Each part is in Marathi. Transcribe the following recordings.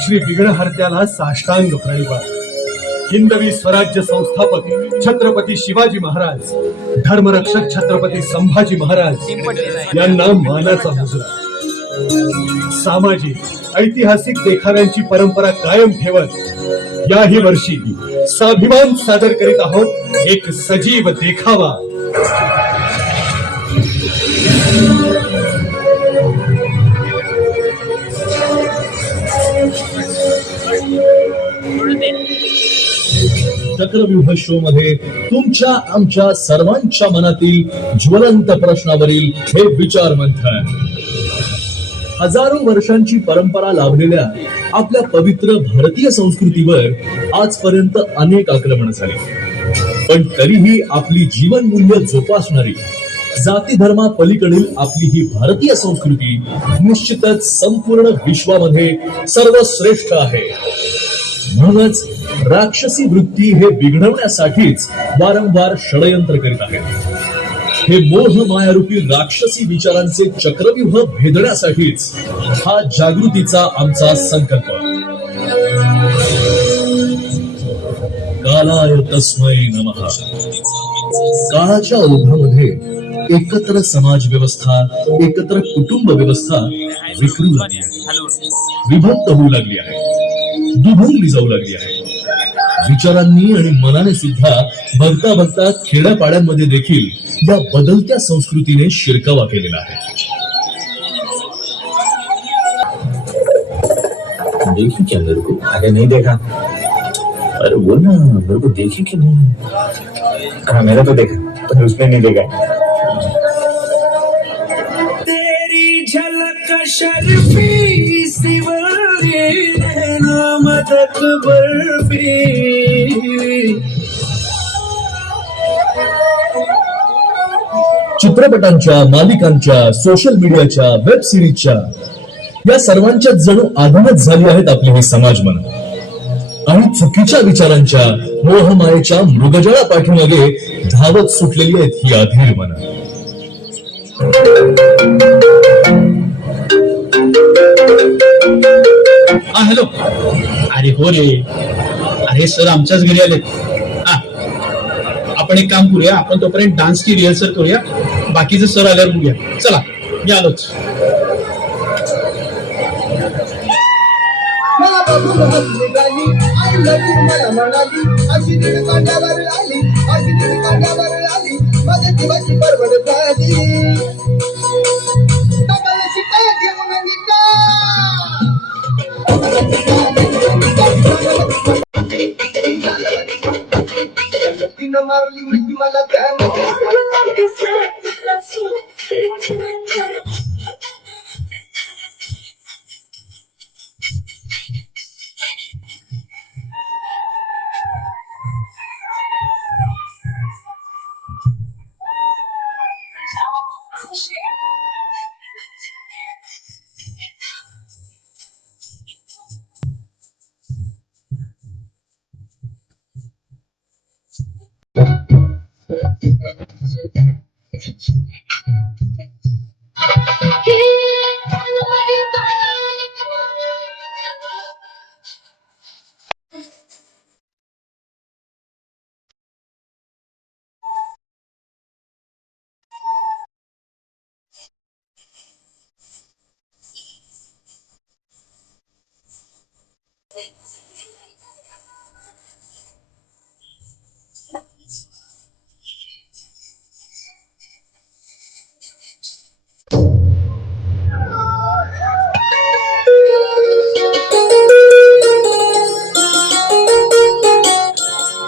श्री विघ्नहर्त्याला साष्टांग प्रणिपात हिंदवी स्वराज्य संस्थापक छत्रपती शिवाजी महाराज धर्मरक्षक छत्रपती संभाजी महाराज यांना मानाचा मुजरा. सामाजिक ऐतिहासिक देखाव्यांची परंपरा कायम ठेवत याही वर्षी स्वाभिमान सादर करीत आहोत एक सजीव देखावा. चक्रव्यूह शो मध्ये तुमच्या आमच्या सर्वांच्या मनातील ज्वलंत प्रश्नावरील हे विचार मंथन. हजारो वर्षांची परंपरा लाभलेल्या आपल्या पवित्र भारतीय संस्कृतीवर आजपर्यंत अनेक आक्रमण झाली. पण तरीही आपली जीवन मूल्य जोपासणारी जाती धर्मा पलीकडील आपली ही भारतीय संस्कृती निश्चितच संपूर्ण विश्वामध्ये सर्वश्रेष्ठ आहे. म्हणूनच राक्षसी वृत्ती हे बिघडवण्यासाठीच वारंवार षडयंत्र करीत आहेत. हे मोह मायारूपी राक्षसी विचारांचे चक्रव्यूह भेदण्यासाठीच हा जागृतीचा आमचा संकल्प. कालाय तस्मय नमः. काळाच्या ओघामध्ये एकत्र समाज व्यवस्था एकत्र कुटुंब व्यवस्था विखरू लागली आहे. विभक्त होऊ लागली आहे. दुभंगली जाऊ लागली आहे. विचारांनी आणि मनाने सुद्धा बघता बघता खेड्यापाड्यांमध्ये देखील या बदलत्या संस्कृतीने शिरकावा केलेला आहे. देखी क्या मेरे को? अरे नहीं देखा। अरे बोल ना मेरे को देखी कि नहीं? हाँ मैंने तो देखा पर उसने नहीं देखा। तेरी झलक शर्फी नैना बर्फी चित्रपटांच्या मालिकांच्या सोशल मीडियाच्या वेब सिरीजच्या या सर्वांच्या जणू आधीनच झाली आहेत आपली ही समाज मन. आणि चुकीच्या विचारांच्या मोहमायेच्या मृगजळा पाठीमागे धावत सुटलेली आहेत ही अधीर मन. हॅलो अरे हो रे. अरे सर आमच्याच घरी आलेत. आपण एक काम करूया आपण तोपर्यंत डान्सची रिहर्सल करूया. बाकीचं सर आल्यावर बघूया. चला मी आलोच. मला तिनं मारली उलटी मला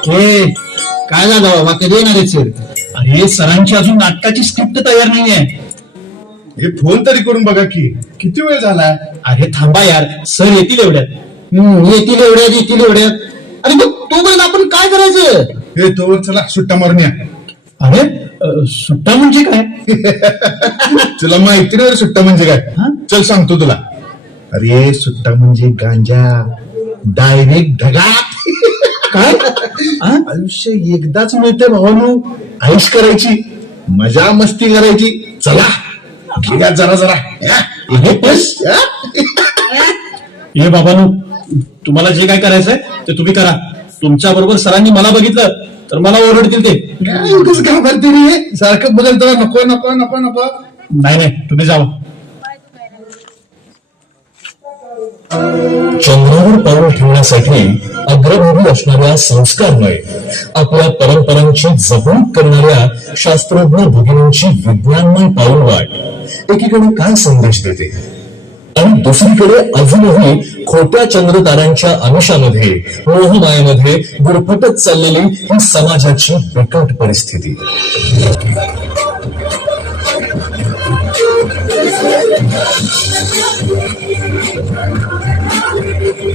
हे काय झालं बाबा? कधी येणार आहे सर अरे सरांची अजून नाटकाची स्क्रिप्ट तयार नाहीये. हे फोन तरी करून बघा की. किती वेळ झाला? अरे थांबा यार. सर येतील एवढ्यात. हम्म, येतील एवढ्यात येतील एवढ्यात. अरे मग तोपर्यंत आपण काय करायचं? हे तो चला सुट्टा मारून या. अरे अ, सुट्टा म्हणजे काय? तुला माहिती नाही रे सुट्टा म्हणजे काय? हा? चल सांगतो तुला. अरे सुट्टा म्हणजे गांजा. डायरेक्ट ढगात. काय? हा? आयुष्य एकदाच मिळते भावानो आयुष करायची. मजा मस्ती करायची. चला. घेऊया जरा जरा. बस. हे? बाबांनो तुम्हाला जे काय करायचंय ते तुम्ही करा. तुमच्या बरोबर सरांनी मला बघितलं तर मला ओरडतील ते. काय उगाच घाबरते रे? सारखं बघत तुला नको नको नको नको. नाही नाही तुम्ही जावा. चंद्रावर पाऊल ठेवण्यासाठी अग्रभागी असणाऱ्या संस्कारमय आपल्या परंपरांची जपणूक करणाऱ्या शास्त्रज्ञ भगिनींची विज्ञानमय पाऊलवाट एकीकडे काय संदेश देते? आणि दुसरीकडे अजूनही खोट्या चंद्रतारांच्या आमिषामध्ये मोहमायामध्ये गुरफटत चाललेली ही समाजाची बिकट परिस्थिती.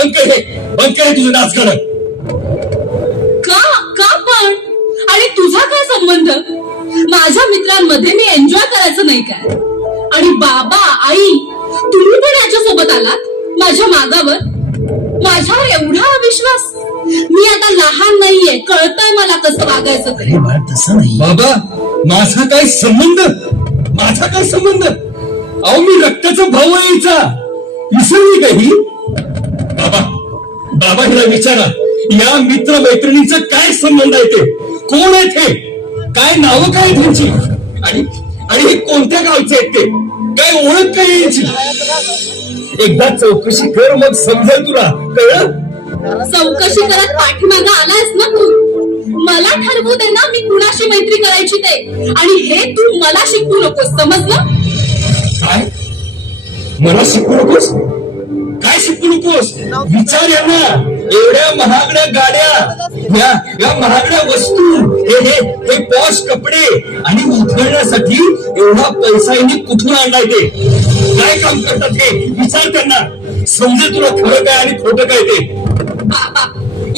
बंद कर हे बंद कर हे तुझं नाच गाणं. का का पण? आणि तुझा काय संबंध? माझ्या मित्रांमध्ये मी एन्जॉय करायचं नाही काय? आणि बाबा आई तुम्ही पण याच्या सोबत आलात? माझ्या मागावर? माझ्यावर एवढा विश्वास मी आता लहान नाहीये कळतंय मला कसं वागायचं ते. तसं नाही बाबा माझा काय संबंध? माझा काय संबंध? अहो मी रक्ताचा भाऊ हिचा. विसरली काही बाबा हिला विचारा या मित्र मैत्रिणींचा काय संबंध आहे ते? कोण आहेत हे? काय नावं काय त्यांची आणि आणि हे कोणत्या गावचे आहेत ते? काय ओळख काय यांची एकदा चौकशी कर मग समजेल तुला. कळलं? चौकशी करत पाठीमागा आलायस ना तू? मला ठरवू दे ना मी कुणाशी मैत्री करायची ते. आणि हे तू मला शिकवू नकोस समजलं? काय? मला शिकू नकोस? शिकू नकोस. विचार या ना एवढ्या महागड्या गाड्या या या महागड्या वस्तू हे हे हे पॉश कपडे आणि उधळण्यासाठी एवढा पैसा यांनी कुठून आणलाय ते? काय काम करतात हे विचार त्यांना. समजे तुला खरं काय आणि खोटं काय ते?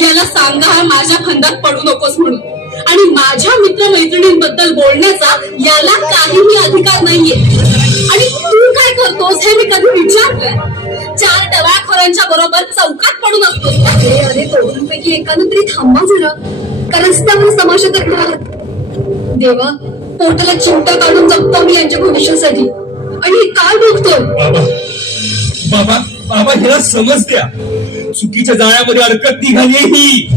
याला सांगा माझ्या खंदात पडू नकोस म्हणून. आणि माझ्या मित्रमैत्रिणींबद्दल बोलण्याचा याला काहीही अधिकार नाहीये. आणि तू काय करतोस हे मी कधी विचारलंय? चार डबा टवाळखोरांच्या बरोबर चौकात पडून असतोस का? अरे अरे दोघांपैकी एकानं तरी थांबा जरा. कारण त्यामुळे समाजात आहात. देवा पोटाला चिमटा काढून जगतो मी यांच्या भविष्यासाठी. आणि हे काय बघतोय? बाबा बाबा बाबा हिला समज द्या. चुकीच्या जाळ्यामध्ये अडकत निघाली ही.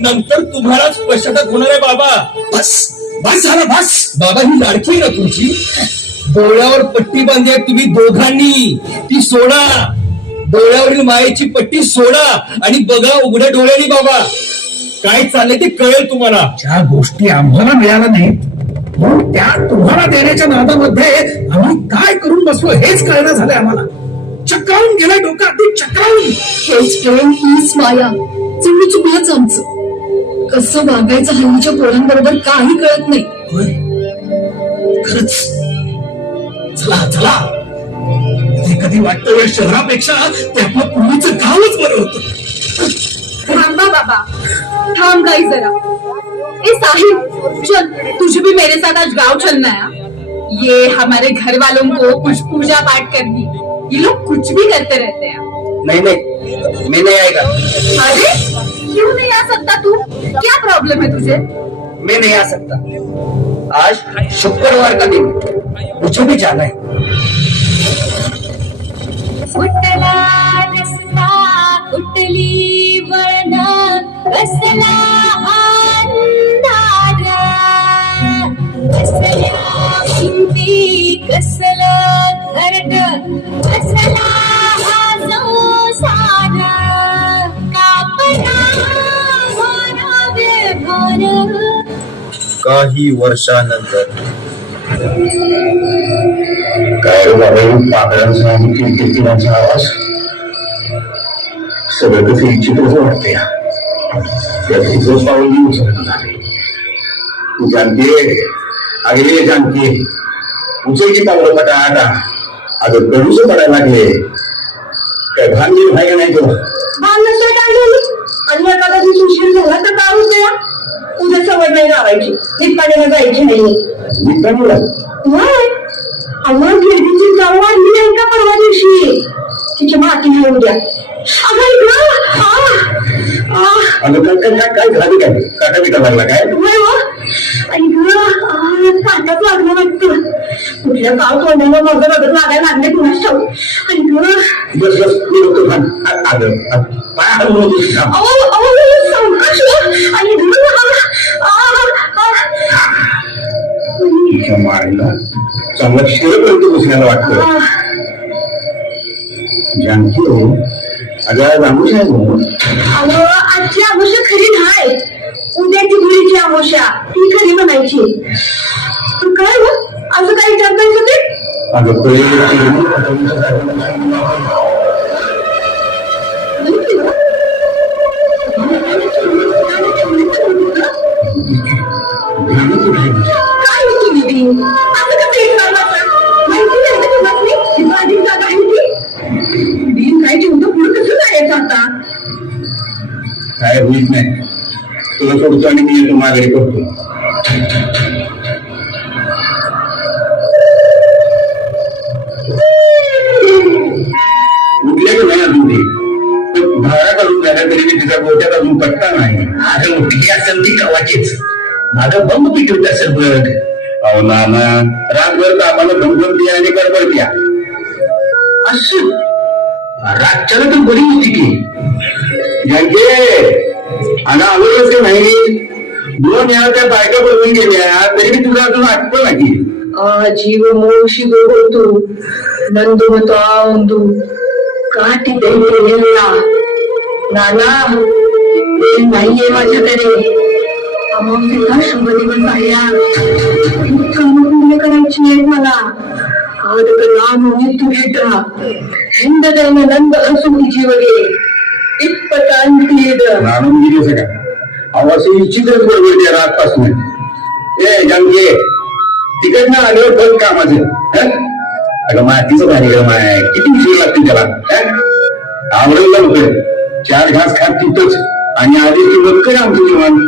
नंतर तुम्हालाच पश्चाताप होणार आहे बाबा. बस बस झालं बस. बाबा ही लाडकी आहे ना तुमची? डोळ्यावर पट्टी बांधली आहे तुम्ही दोघांनी. ती सोडा. डोळ्यावरील मायेची पट्टी सोडा आणि बघा उघड्या डोळ्यानी बाबा. काय चाललंय ते कळेल तुम्हाला. ज्या गोष्टी आम्हाला मिळाल्या नाहीत म्हणून त्या तुम्हाला देण्याच्या नादामध्ये आम्ही काय करून बसलो हेच कळणं झालंय आम्हाला. चक्रावून गेलाय डोकं अगदी चक्रावून हेच प्रेम हीच माया. जणू चुकलंच आमचं. कसं वागायचं हल्लीच्या पोरांबरोबर काही कळत नाही. खरंच. चला चला. कधी कधी वाटतं या शहरापेक्षा ते आपलं पूर्वीचं गावच बरं होतं. थांबा बाबा. थांब गाई जरा. ए साहिब चल. तुझे भी मेरे साथ आज गाँव चलना है? ये हमारे घर वालों को कुछ पूजा पाठ करनी. ये लोग कुछ भी करते रहते हैं. नहीं नहीं. मैं नहीं आएगा. अरे क्यों नहीं आ सकता तू? क्या प्रॉब्लम है तुझे? मैं नहीं आ सकता. आज शुक्रवार का दिन। मुझे भी जाना है. फुटला रस्ता कुठली वळण कसला अंधार. कसल्या किमती कसलं घरट कसला हा संसार. कापला मानवे भार काही वर्षानंतर. काय झालं पाकळ्यांचा आणि किरकिरकिरांचा आवाज? सगळं कसं विचित्रच वाटते त्या तिचं पाऊल उचलत झाले तू जानते अगले जानते उचल की पावलं पटा आता कडूच पडायला लागले. काय भानगीर आहे का नाही तुला? भांडणाशिवाय काय झालं? आणि एखादा उशीर झाला तर काय होतं उद्या सवय नाही लावायची. निपाण्याला जायची नाही. नाही अगं गिरडीची जाऊ आणली नाही का परवा दिवशी? तिची माती घेऊन द्या. अगं इकडं आ, आ, अगं काय काय काय काय झालं काय? काटा बिटा लागला काय? होय हो. ऐक आ, काटाच लागलं वाटतं. कुठल्या गाव तोंडाला माझं रगत लागायला लागले कुणाच ठाऊ ऐक बस बस मी आ- पाय हलवू थांब. अहो अहो सावकाश. आणि आ, आ, आ. तिच्या माळीला चांगला शिरपर्यंत बसण्याला वाटतं. जानकी हो अगं आमुष आहे हो. आजची आमुष्या खरी नाही. उद्याची गुळीची आमुष्या. ती खरी म्हणायची. पण काय हो? असं काय विचारतायचं ते? अगं पहिले चिरमुर पाठवण्याचं काय? नाही तुला होईत नाही. तुला सोडतो आणि मी येतो माघारी करतो उठले नाही अजून ते? पण झाल्या तरी मी तिचा गोट्यात अजून पट्टा नाही. अरे उठली असेल ती कवाचीच. माझं बंब पिटवत असेल बघ. अहो नाना रातभर कामाला भंगून दिया आणि गडबड दिया अस रातच्याला तर बरी होती की. यांचे आणि अगोदर ते नाही दोन या त्या बायका बनवून गेल्या तरी मी तुला अजून आठवण नाही जीव मोशी गोगोतू नंदू तो आंदू काठी दैवे नाना नाहीये माझ्याकडे. तुझा शुभ दिवस काम पूर्ण करायची आहेत मला आदर नाम मृत्यू घेता हिंद नंद असू तुझी वगे इतपतांतीद नानंदी कसं काय आवाज इच्छितच बरोबर त्या रातपासून ए जंगे तिकडनं आल्यावर बंद कामाचे आहे किती उशीर लागते त्याला आवडेल लवकर चार घास खात तिथंच आणि आधी मग कर आमचं जेवण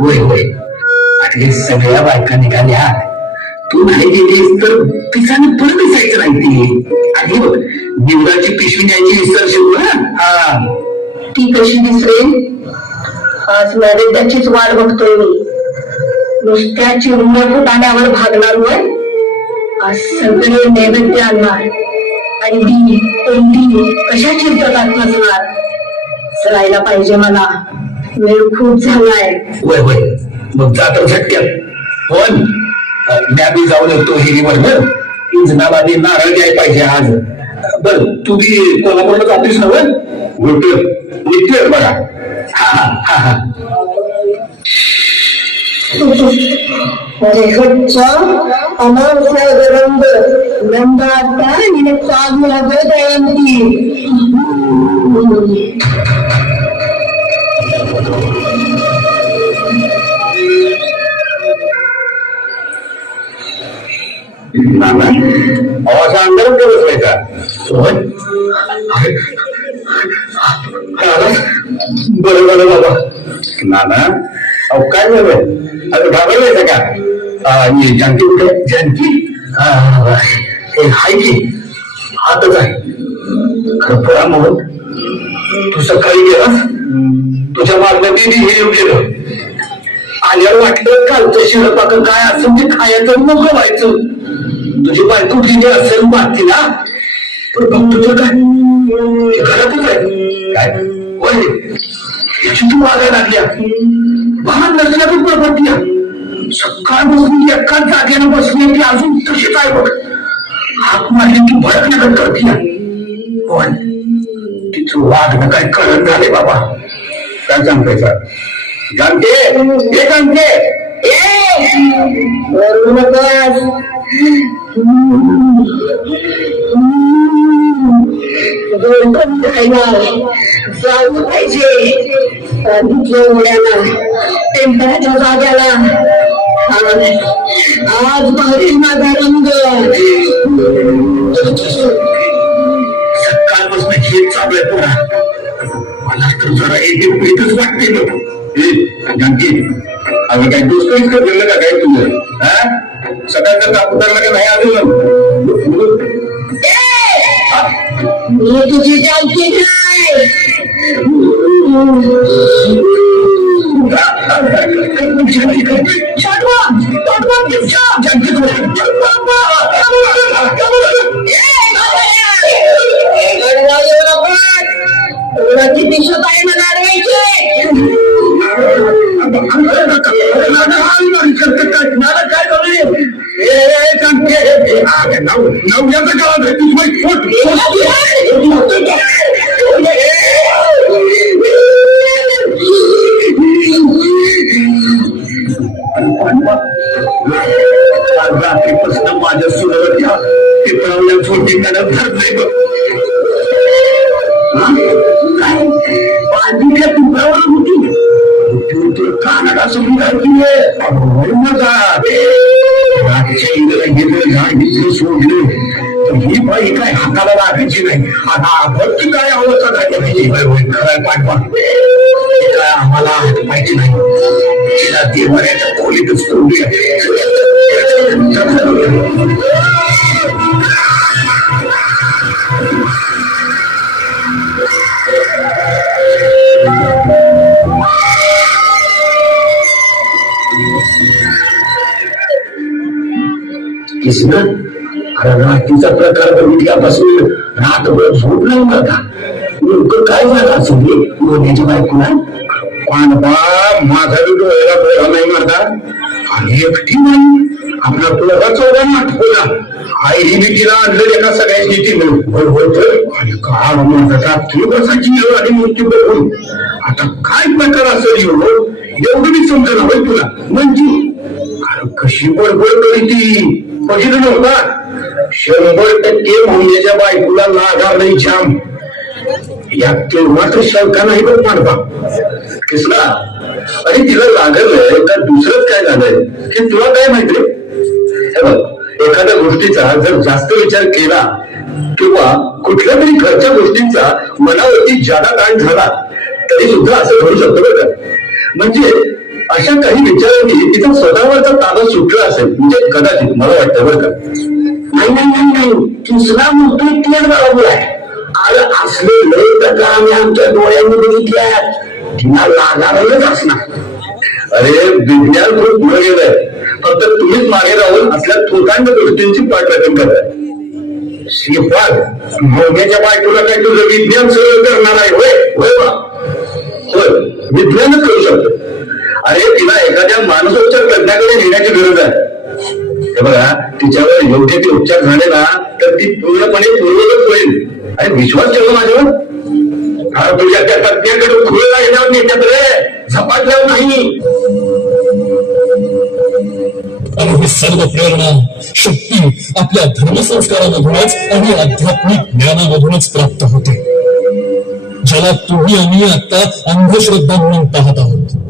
होय होय. अरे सगळ्या बायका निघाल्या. तू नाही गेलीस तर पिसाने परत दिसायचं नाही ती. आणि बघ निवडाची पिशवी न्यायची विसरशील ना हा. ती कशी दिसेल? आज नैवेद्याचीच वाट बघतोय मी. नुसत्या चिरमुऱ्या फुटाण्यावर भागणार वय आज सगळे नैवेद्य आणणार. आणि ती कोणती कशा चिरतात नसणार चलायला पाहिजे मला. वेळ खूप झालाय वय वय मग जातो झटक्यात. पण म्या बी जाऊ लागतो हिरीवर बर इंजनाला मी नारळ द्याय पाहिजे आज. बर तू बी कोल्हापूरला जातोस ना बर भेटूय निघतोय बघा. हा हा हा అమావాస్య నంబాత నిన్న సాగుల असा अंतर करत नाही का? हे हाय की? हातच आहे. खरं पळा म्हणून. तू सकाळी गेलास? तुझ्या मागणं दिदी हे गेलं. आल्यावर वाटलं कालचं शिरपाक काय असं ते खायचं मोकं व्हायचं. तुझी बायको गेली असेल मातीला? पण फक्त तुझं काय? घरातच आहे. काय? होय. याची तू वागायला लागल्या. भान नसल्या पण बरोबर सकाळपासून एकाच जागेनं बसली ती अजून तशीच आहे बघ. हात मारली की भडक नगर करते पण तिचं वागणं काय कळण झाले बाबा. काय सांगताय जाणते. हे जाणते. खायला जाऊ पाहिजे. टेम्पराच्या जाग्याला आज भारी माझा रंग सकाळपासून हेच चालू आहे मला तर जरा एक वाटते बघ जानकी अगं काय दोस्त इतकं फिरलं का काय तुझं? हा? सकाळचं काम उतरलं का नाही अजून मी तुझी नाही. किती शोध आहे मला अडवायचे नवऱ्याचं काळात रात्रीपासून माझ्या सुरवत्या पिपळावल्या छोटी कडक धरले बघ. कानाडा समजून घालतीये मजा झाड तर ही बाई काय हाताला लागायची नाही आता भरती काय अवस्था झाली पाहिजे खराय पाठवा काय आम्हाला हात पाहिजे नाही तिला देवाऱ्याच्या खोलीतच सोडूया कृष्ण रात्रीचा प्रकार बघितल्यापासून रात्रभर झोप नाही बघा. नेमकं काय झालं हे? मोन्याच्या बायकोला? पानबा माझा बी डोळ्याला डोळा नाही मारता. आणि एकटी नाही. आपला डोळा चौघांना आठवला आई बी तिला आणलं एका सगळ्याची ती होय होय तर आणि का माझा रात्री बसायची आणि मृत्यू बघून? आता काय प्रकार असेल एवढं एवढं मी समजलं होय तुला. म्हणजे? अरे कशी बडबड करी ती बघितलं नव्हता शंभर टक्के मुंग्याच्या बायकोला लागार नाही छान या तेव्हा मात्र शंका नाही पण मानवा. किसला अरे तिला लागलंय तर दुसरंच काय झालंय? की तुला काय माहिती? हे बघ एखाद्या गोष्टीचा जर जास्त विचार केला किंवा कुठल्या तरी घरच्या गोष्टींचा मनावरती जादा ताण झाला तरी सुद्धा असं घडू शकतो बरं का? म्हणजे अशा काही विचारांनी तिचा स्वतःवरचा ताबा सुटला असेल म्हणजे कदाचित मला वाटतं बरं का. नाही नाही नाही दुसरा म्हणतोय तेच बरोबर आहे. अरे असले लय प्रकार आम्ही आमच्या डोळ्यांनी बघितल्या तिला लागायलाच असणार. अरे विज्ञान खूप पुढे गेलंय. फक्त तुम्हीच मागे राहून असल्या थोतांड गोष्टींची पाठराखण करताय. श्रीपाद मोग्याच्या बायकोला काय तुझं विज्ञान सगळं करणार आहे? होय होय बा. होय विज्ञानच करू शकतो. अरे तिला एखाद्या मानसोपचार तज्ञाकडे नेण्याची गरज आहे. हे बघा तिच्यावर योग्य ते उपचार झाले ना तर ती पूर्णपणे पूर्वगत होईल. आणि विश्वास ठेवा माझ्यावर? हा तुझ्या त्या तज्ञाकडे खुलेला येणार नाही त्याकडे झपाटल्यावर नाही. सर्व प्रेरणा शक्ती आपल्या धर्मसंस्कारामधूनच आणि आध्यात्मिक ज्ञानामधूनच प्राप्त होते. ज्याला तुम्ही आम्ही आता अंधश्रद्धा म्हणून पाहत आहोत.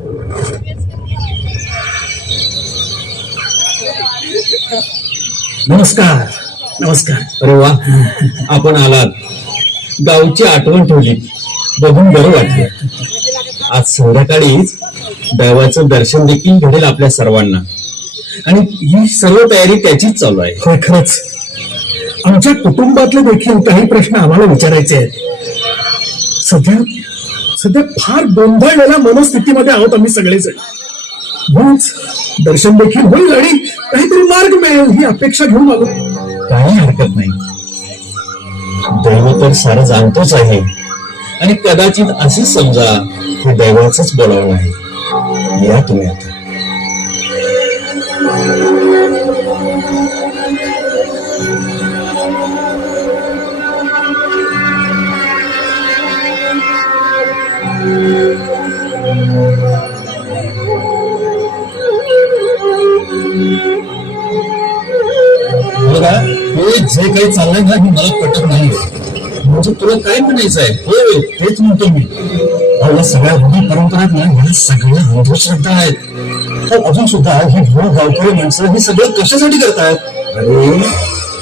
नमस्कार. नमस्कार. अरे वा. आपण आलात. गावची आठवण ठेवली. बघून बरं वाटलं. आज संध्याकाळीच दैवाचं दर्शन देखील घडेल आपल्या सर्वांना. आणि ही सर्व तयारी त्याचीच चालू आहे. होय खरंच. आमच्या कुटुंबातले देखील काही प्रश्न आम्हाला विचारायचे आहेत. सध्या सध्या फार गोंधळलेल्या मनस्थितीमध्ये आहोत आम्ही सगळेजण. म्हणूनच दर्शन देखील होईल आणि काहीतरी मार्ग मिळेल ही अपेक्षा घेऊन आलो. काही हरकत नाही. दैव तर सारं जाणतोच आहे. आणि कदाचित असेच समजा हे दैवाच बोलावणं आहे. या तुम्ही आता. जे काही चाललंय ना हे मला पटत नाही म्हणजे तुला काय म्हणायचं आहे? होय तेच म्हणतो मी. या सगळ्या रूढी परंपरात ना ह्या सगळ्या अंधश्रद्धा आहेत. तर अजून सुद्धा ही मूळ गावकरी माणसं हे सगळं कशासाठी करतायत? अरे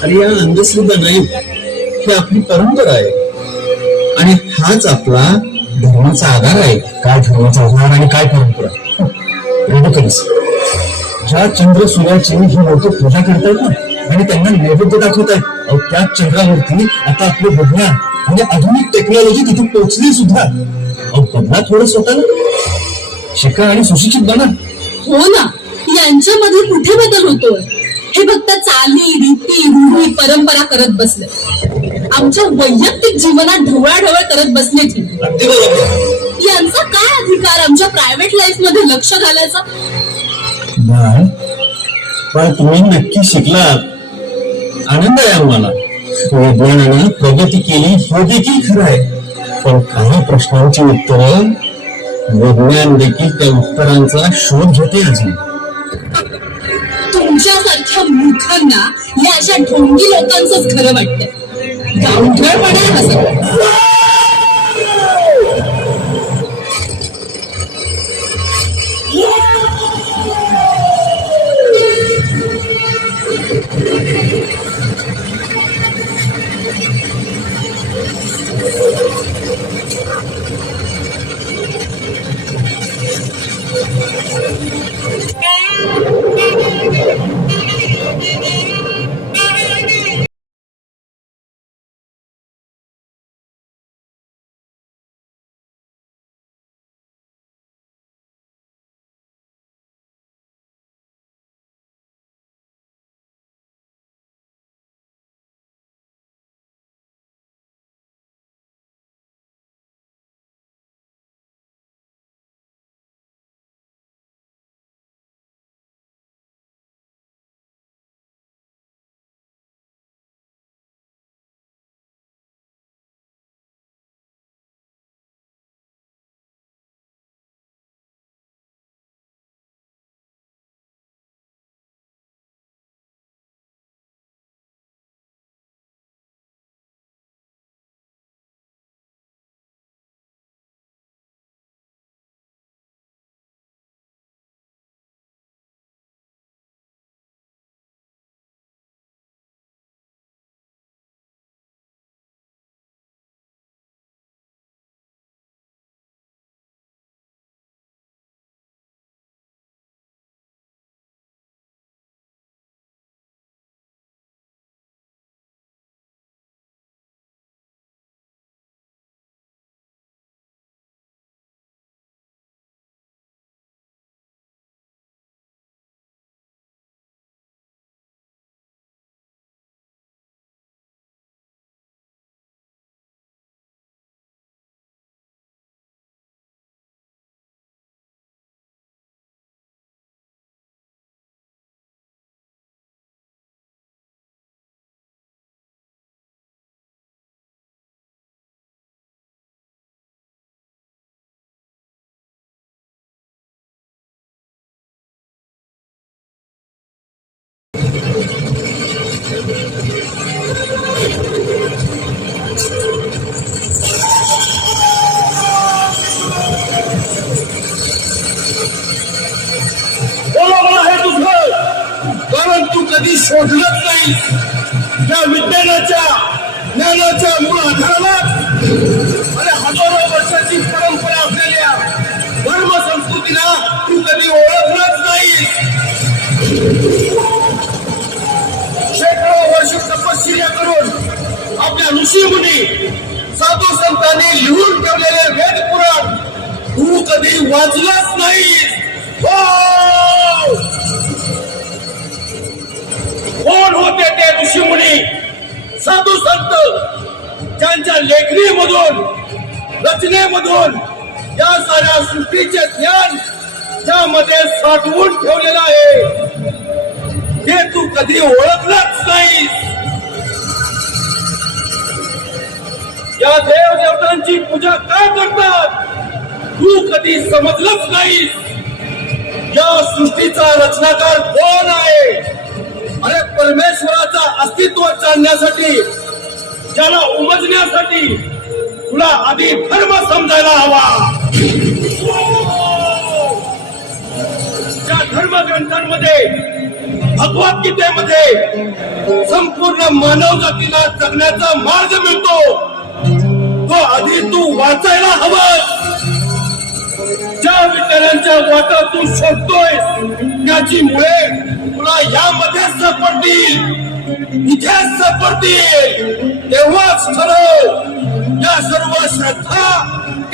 अरे या अंधश्रद्धा नाही. ही आपली परंपरा आहे. आणि हाच आपला धर्माचा आधार आहे. काय धर्माचा आधार आणि काय परंपरा? रेडिकल्स ज्या चंद्र सूर्याची ही लोक पूजा करतात ना आणि त्यांना नैवेद्य दाखवतात अहो, त्याच चंद्रावरती आता आपलं विज्ञान म्हणजे आधुनिक टेक्नॉलॉजी तिथे पोहोचली सुद्धा. अहो बदला थोडं स्वतःला. शिका आणि सुशिक्षित बना हो ना यांच्यामध्ये कुठे बदल होतोय? हे फक्त चाली रीती रूढी परंपरा करत बसले. आमच्या वैयक्तिक जीवनात ढवळाढवळ करत बसण्याची. अगदी बरोबर. यांचा काय अधिकार आमच्या प्रायव्हेट लाईफमध्ये लक्ष घालायचा? बाळ बाळ तुम्ही नक्की शिकलात. आनंद आहे आम्हाला. विज्ञानानं प्रगती केली हे देखील खरं आहे. पण काही प्रश्नांची उत्तरं विज्ञान देखील त्या उत्तरांचा शोध घेते अजून. तुमच्यासारख्या मूर्खांना या अशा ढोंगी लोकांचंच खरं वाटतं गावठळपणा शोधलंच या विज्ञानाच्या ज्ञानाच्या मूळ आधाराला आणि हजारो वर्षाची परंपरा असलेल्या धर्म संस्कृतीला तू कधी ओळखलंच नाही. शेकडो वर्ष तपश्चर्या करून आपल्या ऋषीमुनी साधू संतांनी लिहून ठेवलेले वेद पुराण तू कधी वाचलंच नाही मधून रचनेमधून या साऱ्या सृष्टीचे ज्ञान त्यामध्ये साठवून ठेवलेलं आहे. हे तू कधी ओळखलंच नाही या देव देवतांची पूजा का करतात? तू कधी समजलंच नाही या सृष्टीचा रचनाकार कोण आहे? अरे परमेश्वराचा अस्तित्व जाणण्यासाठी त्याला उमजण्यासाठी तुला आधी धर्म समजायला हवा. त्या धर्मग्रंथांमध्ये भगवद्गीतेमध्ये संपूर्ण मानव जातीला जगण्याचा मार्ग मिळतो. तो आधी तू वाचायला हवं. ज्या विचारांच्या वाटा तू शोधतोय त्याची मुळे तुला यामध्ये सापडतील इतिहास सापडतील तेव्हाच ठरव या सर्व श्रद्धा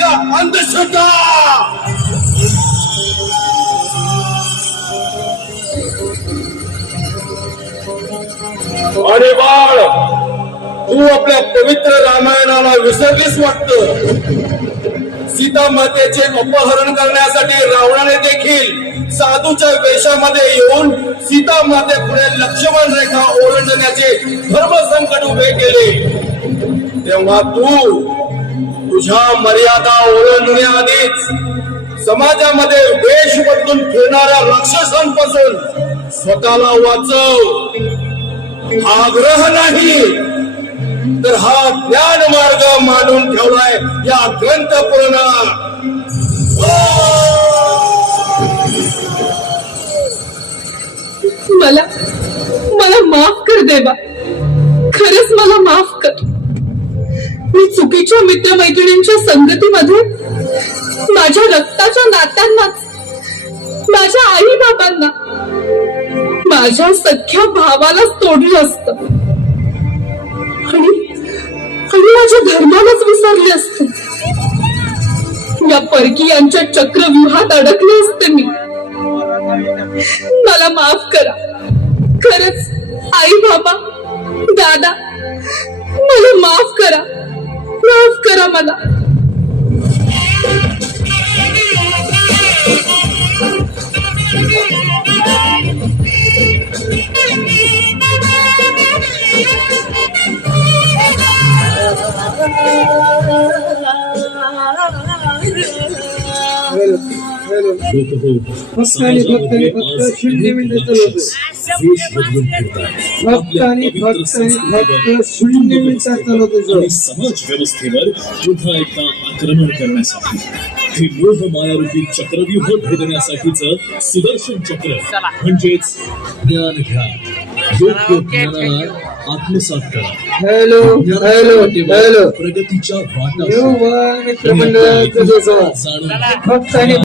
का अंधश्रद्धा. अरे बाळ तू आपल्या पवित्र रामायणाला विसर्गीस वाटत. सीता मातेचे अपहरण करण्यासाठी रावणाने देखील साधूच्या वेशामध्ये येऊन सीता माते पुढे लक्ष्मण रेखा ओलांडण्याचे धर्म संकट उभे केले. तेव्हा तू तुझ्या मर्यादा ओलांडण्याआधीच समाजामध्ये वेश बदलून फिरणाऱ्या राक्षसांपासून स्वतःला वाचव. आग्रह नाही. तर हा ज्ञान मार्ग मांडून ठेवलाय या ग्रंथ पूर्ण मला मला माफ कर देवा खरंच मला माफ कर. मी चुकीच्या मित्रमैत्रिणींच्या संगतीमध्ये माझ्या रक्ताच्या नात्यांनाच माझ्या आई बाबांना माझ्या सख्या भावालाच तोडलं असतं. आणि आणि माझ्या धर्मालाच विसरले असते. या परकीयांच्या चक्रव्यूहात अडकले असते मी. मला माफ करा. खरंच आई बाबा दादा मला माफ करा. माफ करा मला. पवित्र संस्कृतीवर आणि समाज व्यवस्थेवर पुन्हा एकदा आक्रमण करण्यासाठी हे मोह मायारूपी चक्रव्यूह भेदण्यासाठीच सुदर्शन चक्र म्हणजेच ज्ञान घ्या. योग्य ज्ञानाला आत्मसात करा. Hello hello hello. प्रगतीच्या वाटा जाणून फक्त आणि